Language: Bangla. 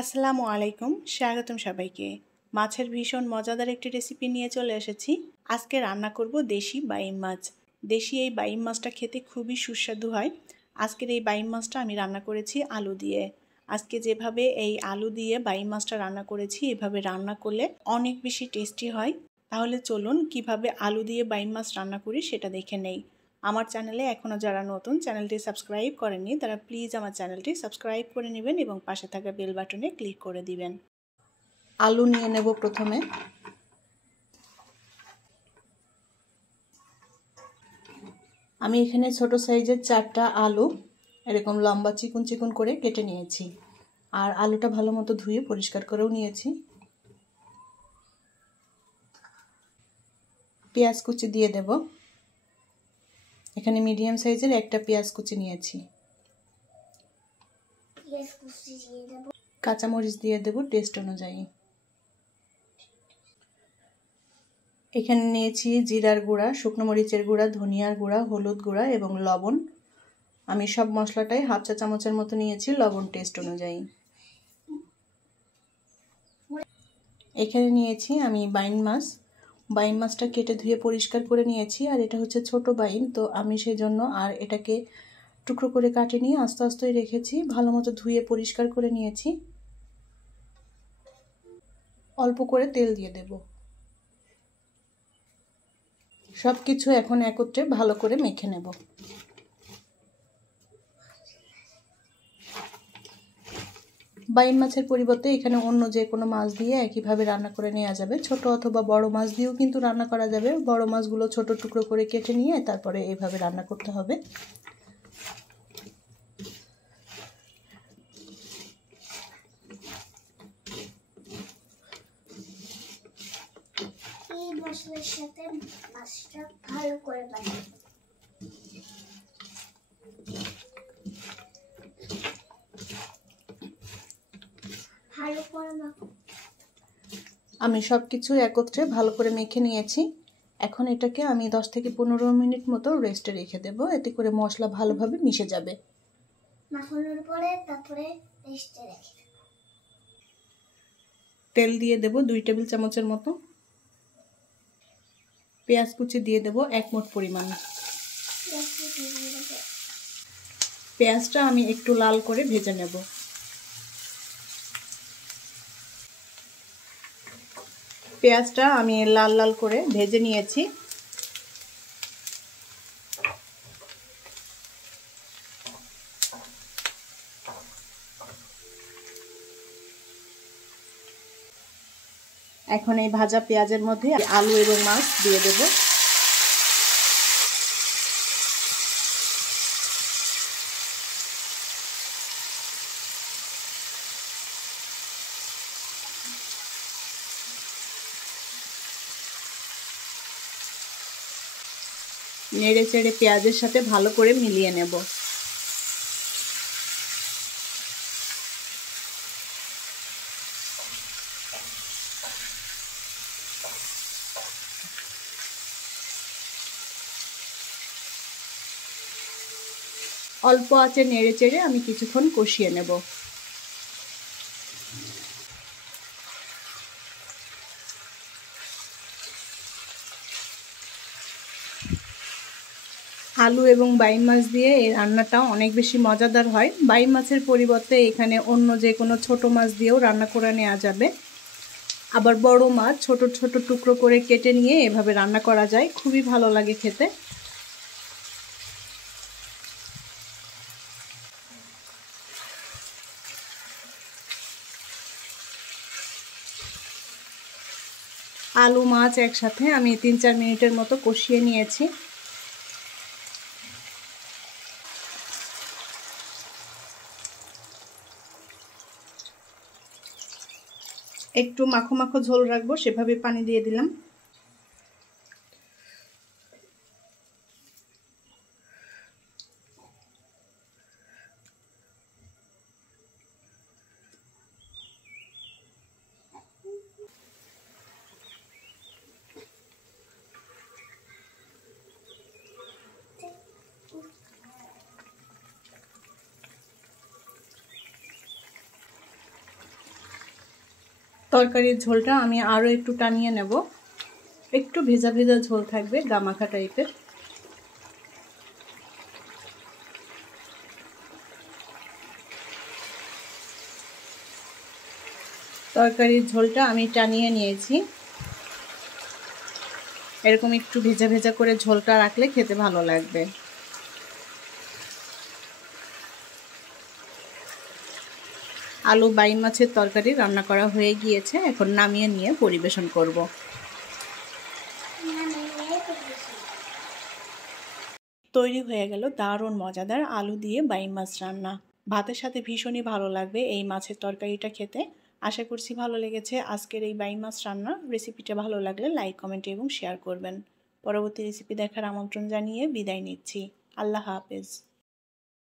আসসালামু আলাইকুম, স্বাগতম সবাইকে। মাছের ভীষণ মজাদার একটি রেসিপি নিয়ে চলে এসেছি। আজকে রান্না করব দেশি বাইম মাছ। দেশি এই বাইম মাছটা খেতে খুবই সুস্বাদু হয়। আজকের এই বাইম মাছটা আমি রান্না করেছি আলু দিয়ে। আজকে যেভাবে এই আলু দিয়ে বাইম মাছটা রান্না করেছি, এভাবে রান্না করলে অনেক বেশি টেস্টি হয়। তাহলে চলুন কিভাবে আলু দিয়ে বাইম মাছ রান্না করি সেটা দেখে নেই। আমার চ্যানেলে এখনও যারা নতুন, চ্যানেলটি সাবস্ক্রাইব করেননি, তারা প্লিজ আমার চ্যানেলটি সাবস্ক্রাইব করে নেবেন এবং পাশে থাকা বেল বাটনে ক্লিক করে দিবেন। আলু নিয়ে নেব প্রথমে। আমি এখানে ছোট সাইজের 4টা আলু এরকম লম্বা চিকন চিকন করে কেটে নিয়েছি, আর আলুটা ভালো মতো ধুয়ে পরিষ্কার করেও নিয়েছি। পেঁয়াজ কুচি দিয়ে দেব। এখানে মিডিয়াম সাইজের একটা পেঁয়াজ কুচি নিয়েছি। কাঁচামরিচ দিয়ে দেব টেস্ট অনুযায়ী। এখানে নিয়েছি জিরার গুঁড়া, শুকনো মরিচের গুঁড়া, ধনিয়ার গুঁড়া, হলুদ গুঁড়া এবং লবণ। আমি সব মশলাটাই হাফ চা চামচের মতো নিয়েছি লবণ টেস্ট অনুযায়ী। এখানে নিয়েছি আমি বাইম মাছ। বাইম মাছটা কেটে ধুয়ে পরিষ্কার করে নিয়েছি, আর এটা হচ্ছে ছোট বাইম, তো আমি সেই জন্য আর এটাকে টুকরো করে কাটে নিয়ে আস্তে আস্তে রেখেছি। ভালো মতো ধুয়ে পরিষ্কার করে নিয়েছি। অল্প করে তেল দিয়ে দেব। সব কিছু এখন একত্রে ভালো করে মেখে নেব। বাইম মাছের পরিবর্তে এখানে অন্য যে কোনো মাছ দিয়ে একইভাবে রান্না করে নেওয়া যাবে। ছোট অথবা বড় মাছ দিয়েও কিন্তু রান্না করা যাবে। বড় মাছগুলো ছোট টুকরো করে কেটে নিয়ে তারপরে এইভাবে রান্না করতে হবে। এই মশলার সাথে মাছটা ভালো করে বানাবো। আমি সব কিছু একত্রে ভালো করে মেখে নিয়েছি। এখন এটাকে আমি 10 থেকে 15 মিনিট মতো রেস্টে রেখে দেব, এতে করে মশলা ভালোভাবে মিশে যাবে। মাখানোর পরে তারপরে রেস্টে রেখে দেব। তেল দিয়ে দেব 2 টেবিল চামচের মতো। পেঁয়াজ কুচি দিয়ে দেব 1 মুঠ পরিমাণ। পেঁয়াজটা আমি একটু লাল করে ভেজে নেব। পেঁয়াজটা আমি লাল লাল করে ভেজে নিয়েছি। এখন এই ভাজা পেঁয়াজের মধ্যে আলু এবং মাছ দিয়ে দেব। নেড়ে চেড়ে পেঁয়াজের সাথে ভালো করে মিলিয়ে নেব। অল্প আঁচে নেড়ে চেড়ে আমি কিছুক্ষণ কষিয়ে নেব। আলু এবং বাইম মাছ দিয়ে এই রান্নাটা অনেক বেশি মজাদার হয়। বাইম মাছের পরিবর্তে এখানে অন্য যে কোনো ছোট মাছ দিয়েও রান্না করে নেওয়া যাবে। আবার বড় মাছ ছোট ছোট টুকরো করে কেটে নিয়ে এভাবে রান্না করা যায়, খুবই ভালো লাগে খেতে। আলু মাছ একসাথে আমি 3-4 মিনিটের মতো কষিয়ে নিয়েছি। একটু মাখো মাখো ঝোল রাখবো, সেভাবে পানি দিয়ে দিলাম। তরকারির ঝোলটা আমি আরও একটু টানিয়ে নেব, একটু ভেজা ভেজা ঝোল থাকবে, গামাখা টাইপের। তরকারির ঝোলটা আমি টানিয়ে নিয়েছি। এরকম একটু ভেজা ভেজা করে ঝোলটা রাখলে খেতে ভালো লাগবে। আলু বাইম মাছের তরকারি রান্না করা হয়ে গিয়েছে, এখন নামিয়ে নিয়ে পরিবেশন করব। তৈরি হয়ে গেল দারুণ মজাদার আলু দিয়ে বাইম মাছ রান্না। ভাতের সাথে ভীষণই ভালো লাগবে এই মাছের তরকারিটা খেতে। আশা করছি ভালো লেগেছে আজকের এই বাইম মাছ রান্না রেসিপিটা। ভালো লাগলে লাইক, কমেন্ট এবং শেয়ার করবেন। পরবর্তী রেসিপি দেখার আমন্ত্রণ জানিয়ে বিদায় নিচ্ছি। আল্লাহ হাফেজ।